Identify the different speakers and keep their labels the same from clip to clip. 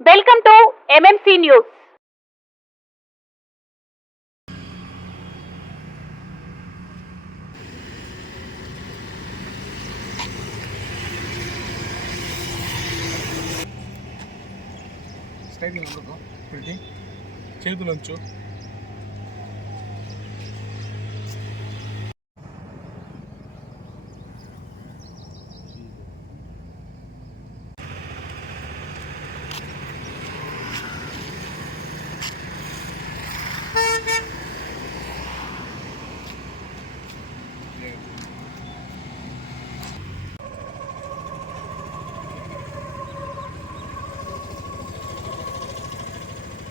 Speaker 1: Welcome to MMC news
Speaker 2: straight చేతులు ఉంచు.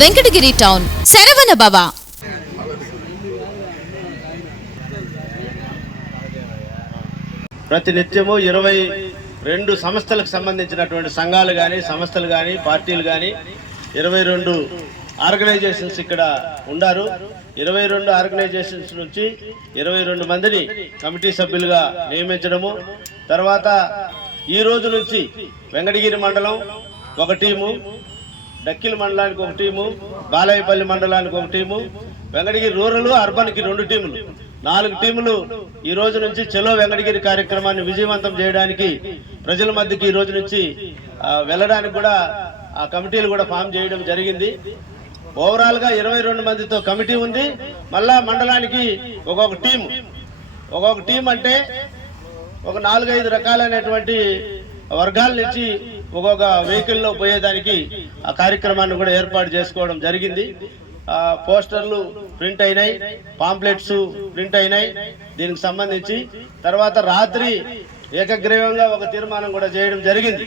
Speaker 3: Venkatagiri town. Saravana భవ
Speaker 4: ప్రతినిత్యము ఇరవై రెండు సంస్థలకు సంబంధించినటువంటి సంఘాలు కానీ సంస్థలు కానీ పార్టీలు కానీ ఇరవై రెండు ఆర్గనైజేషన్స్ ఇక్కడ ఉన్నారు ఇరవై రెండు ఆర్గనైజేషన్స్ నుంచి ఇరవై రెండు మందిని కమిటీ సభ్యులుగా నియమించడము. తర్వాత ఈ రోజు నుంచి వెంకటగిరి మండలం ఒక టీము డక్కిల్ మండలానికి ఒక టీము బాలాయపల్లి మండలానికి ఒక టీము వెంకటగిరి రూరల్ అర్బన్కి రెండు టీములు. నాలుగు టీములు ఈ రోజు నుంచి చెలో వెంకటగిరి కార్యక్రమాన్ని విజయవంతం చేయడానికి ప్రజల మధ్యకి ఈ రోజు నుంచి వెళ్ళడానికి కూడా ఆ కమిటీలు కూడా ఫామ్ చేయడం జరిగింది. ఓవరాల్గా ఇరవై రెండు మందితో కమిటీ ఉంది. మళ్ళా మండలానికి ఒక్కొక్క టీం. ఒక్కొక్క టీం అంటే ఒక నాలుగైదు రకాలైనటువంటి వర్గాల నుంచి ఒక్కొక్క వెహికల్లో పోయేదానికి ఆ కార్యక్రమాన్ని కూడా ఏర్పాటు చేసుకోవడం జరిగింది. ఆ, పోస్టర్లు ప్రింట్ అయినాయి పాంప్లెట్స్ ప్రింట్ అయినాయి దీనికి సంబంధించి. తర్వాత రాత్రి ఏకగ్రీవంగా ఒక తీర్మానం కూడా చేయడం జరిగింది.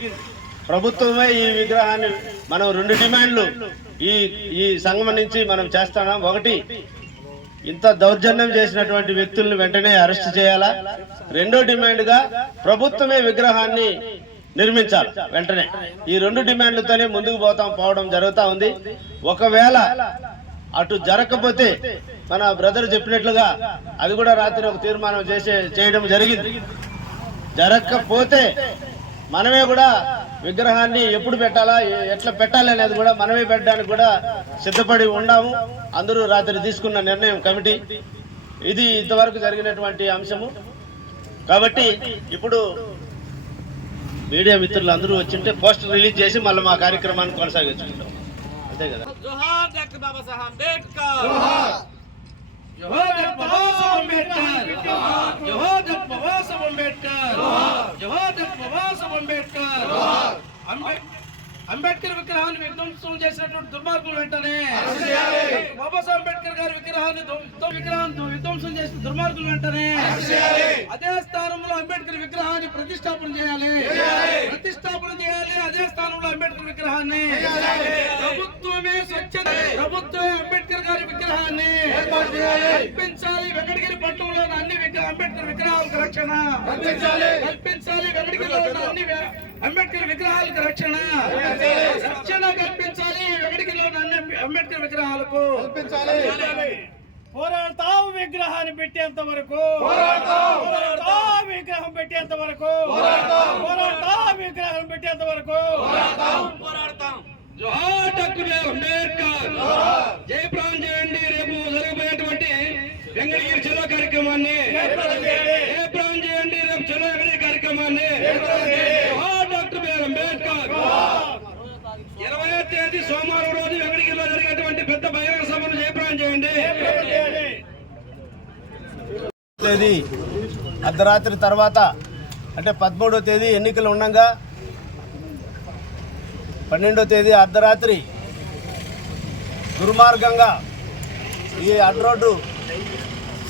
Speaker 4: ప్రభుత్వమే ఈ విగ్రహాన్ని మనం రెండు డిమాండ్లు ఈ ఈ సంఘం నుంచి మనం చేస్తున్నాం ఒకటి ఇంత దౌర్జన్యం చేసినటువంటి వ్యక్తుల్ని వెంటనే అరెస్ట్ చేయాలా? రెండో డిమాండ్గా ప్రభుత్వమే విగ్రహాన్ని నిర్మించాలి వెంటనే. ఈ రెండు డిమాండ్లతోనే ముందుకు పోతాం పోవడం జరుగుతూ ఉంది. ఒకవేళ అటు జరగకపోతే మన బ్రదర్ చెప్పినట్లుగా అది కూడా రాత్రి ఒక తీర్మానం చేసే చేయడం జరిగింది. జరగకపోతే మనమే కూడా విగ్రహాన్ని ఎప్పుడు పెట్టాలా ఎట్లా పెట్టాలి అనేది కూడా మనమే పెట్టడానికి కూడా సిద్ధపడి ఉన్నాము. అందరూ రాత్రి తీసుకున్న నిర్ణయం కమిటీ. ఇది ఇంతవరకు జరిగినటువంటి అంశము. కాబట్టి ఇప్పుడు మీడియా మిత్రులు అందరూ వచ్చింటే పోస్టర్ రిలీజ్ చేసి మళ్ళీ మా కార్యక్రమాన్ని కొనసాగించుకుంటాం. అంతే కదా?
Speaker 5: అంబేద్కర్. విగ్రహాన్ని విధ్వంసం చేసినటువంటి దుర్మార్గులు వెంటనే బాబాసాహెబ్ అంబేద్కర్ గారి విగ్రహాన్ని విగ్రహాన్ని విధ్వంసం చేసిన దుర్మార్గులు వెంటనే అదే ప్రతిష్టాపన చేయాలి. ప్రతిష్టాపన చేయాలి. అదే స్థానంలో అంబేద్కర్ విగ్రహాన్ని. ప్రభుత్వమే స్వచ్ఛ ప్రభుత్వమే అంబేద్కర్ గారి విగ్రహాన్ని. కల్పించాలి వెంకటగిరి పట్టణంలో అన్ని విగ్రహ అంబేద్కర్ విగ్రహాలకు రక్షణ. కల్పించాలి. వెంకటగిరిలో అన్ని అంబేద్కర్ విగ్రహాలకు రక్షణ. రక్షణ కల్పించాలి వెంకటగిరిలో అన్ని అంబేద్కర్ విగ్రహాలకు. పోరాడతాం విగ్రహాన్ని పెట్టేంత వరకు. పోరాడతాం. విగ్రహం పెట్టేంత వరకు. పోరాడతాం. విగ్రహం పెట్టేంత వరకు. పోరాడతాం. జోహార్ డాక్టర్ అంబేద్కర్. జయప్రాం చేయండి. రేపు జరగబోయేటువంటి వెంకటగిరి చలో కార్యక్రమాన్ని. జయప్రాం చేయండి. రేపు చలో వెంకటగిరి కార్యక్రమాన్ని. జోహార్ డాక్టర్ బిఆర్ అంబేద్కర్. ఇరవై తేదీ సోమవారం రోజు వెంకటగిరిలో జరిగేటువంటి పెద్ద బహిరంగ
Speaker 4: తేదీ అర్ధరాత్రి తర్వాత అంటే పదమూడో తేదీ ఎన్నికలు ఉండగా పన్నెండో తేదీ అర్ధరాత్రి దుర్మార్గంగా ఈ అడ్రోడ్డు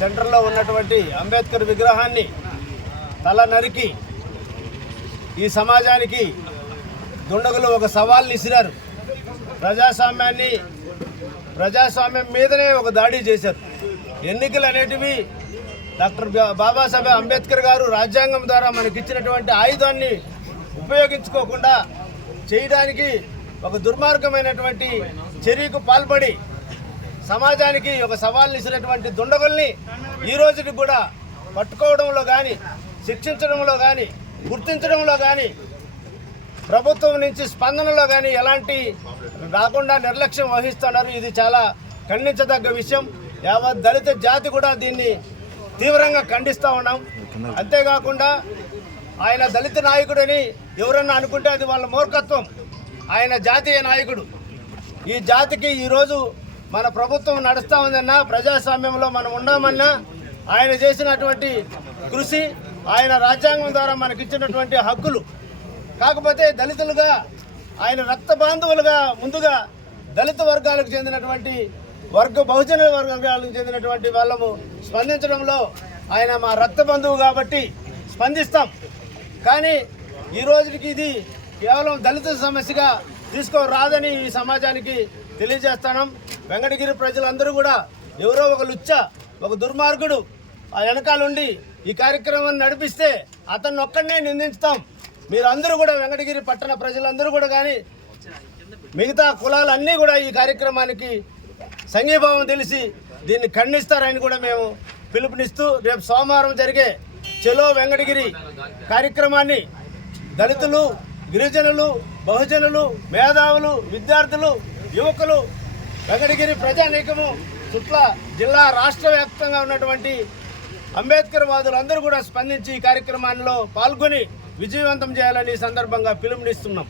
Speaker 4: సెంటర్లో ఉన్నటువంటి అంబేద్కర్ విగ్రహాన్ని తల నరికి ఈ సమాజానికి దుండగులు ఒక సవాల్ని ఇసిరారు ప్రజాస్వామ్యాన్ని ప్రజాస్వామ్యం మీదనే ఒక దాడి చేశారు. ఎన్నికలు అనేటివి డాక్టర్ బాబాసాహెబ్ అంబేద్కర్ గారు రాజ్యాంగం ద్వారా మనకిచ్చినటువంటి ఆయుధాన్ని ఉపయోగించుకోకుండా చేయడానికి ఒక దుర్మార్గమైనటువంటి చర్యకు పాల్పడి సమాజానికి ఒక సవాల్ ఇచ్చినటువంటి దుండగుల్ని ఈ రోజుకి కూడా పట్టుకోవడంలో కానీ శిక్షించడంలో కానీ గుర్తించడంలో కానీ ప్రభుత్వం నుంచి స్పందనలో కానీ ఎలాంటి రాకుండా నిర్లక్ష్యం వహిస్తున్నారు. ఇది చాలా ఖండించదగ్గ విషయం. యావత్ దళిత జాతి కూడా దీన్ని తీవ్రంగా ఖండిస్తూ ఉన్నాం. అంతేకాకుండా ఆయన దళిత నాయకుడని ఎవరన్నా అనుకుంటే అది వాళ్ళ మూర్ఖత్వం. ఆయన జాతీయ నాయకుడు. ఈ జాతికి ఈరోజు మన ప్రభుత్వం నడుస్తూ ఉందన్నా ప్రజాస్వామ్యంలో మనం ఉన్నామన్నా ఆయన చేసినటువంటి కృషి ఆయన రాజ్యాంగం ద్వారా మనకిచ్చినటువంటి హక్కులు. కాకపోతే దళితులుగా ఆయన రక్త బాంధవులుగా ముందుగా దళిత వర్గాలకు చెందినటువంటి వర్గ బహుజన వర్గాలకు చెందినటువంటి వాళ్ళము స్పందించడంలో ఆయన మా రక్త బంధువు కాబట్టి స్పందిస్తాం. కానీ ఈ రోజుకి ఇది కేవలం దళిత సమస్యగా తీసుకోరాదని ఈ సమాజానికి తెలియజేస్తాను వెంకటగిరి ప్రజలందరూ కూడా ఎవరో ఒక లుచ్చ ఒక దుర్మార్గుడు ఆ వెనకాలండి ఈ కార్యక్రమాన్ని నడిపిస్తే అతన్ని ఒక్కడనే నిందించుతాం. మీరందరూ కూడా వెంకటగిరి పట్టణ ప్రజలందరూ కూడా కానీ మిగతా కులాలన్నీ కూడా ఈ కార్యక్రమానికి సంఘీభావం తెలిసి దీన్ని ఖండిస్తారని కూడా మేము పిలుపునిస్తూ రేపు సోమవారం జరిగే చెలో వెంకటగిరి కార్యక్రమాన్ని దళితులు గిరిజనులు బహుజనులు మేధావులు విద్యార్థులు యువకులు వెంకటగిరి ప్రజానీకము చుట్ల జిల్లా రాష్ట్ర వ్యాప్తంగా ఉన్నటువంటి అంబేద్కర్ వాదులందరూ కూడా స్పందించి ఈ కార్యక్రమాల్లో పాల్గొని విజయవంతం చేయాలని ఈ సందర్భంగా పిలుపునిస్తున్నాం.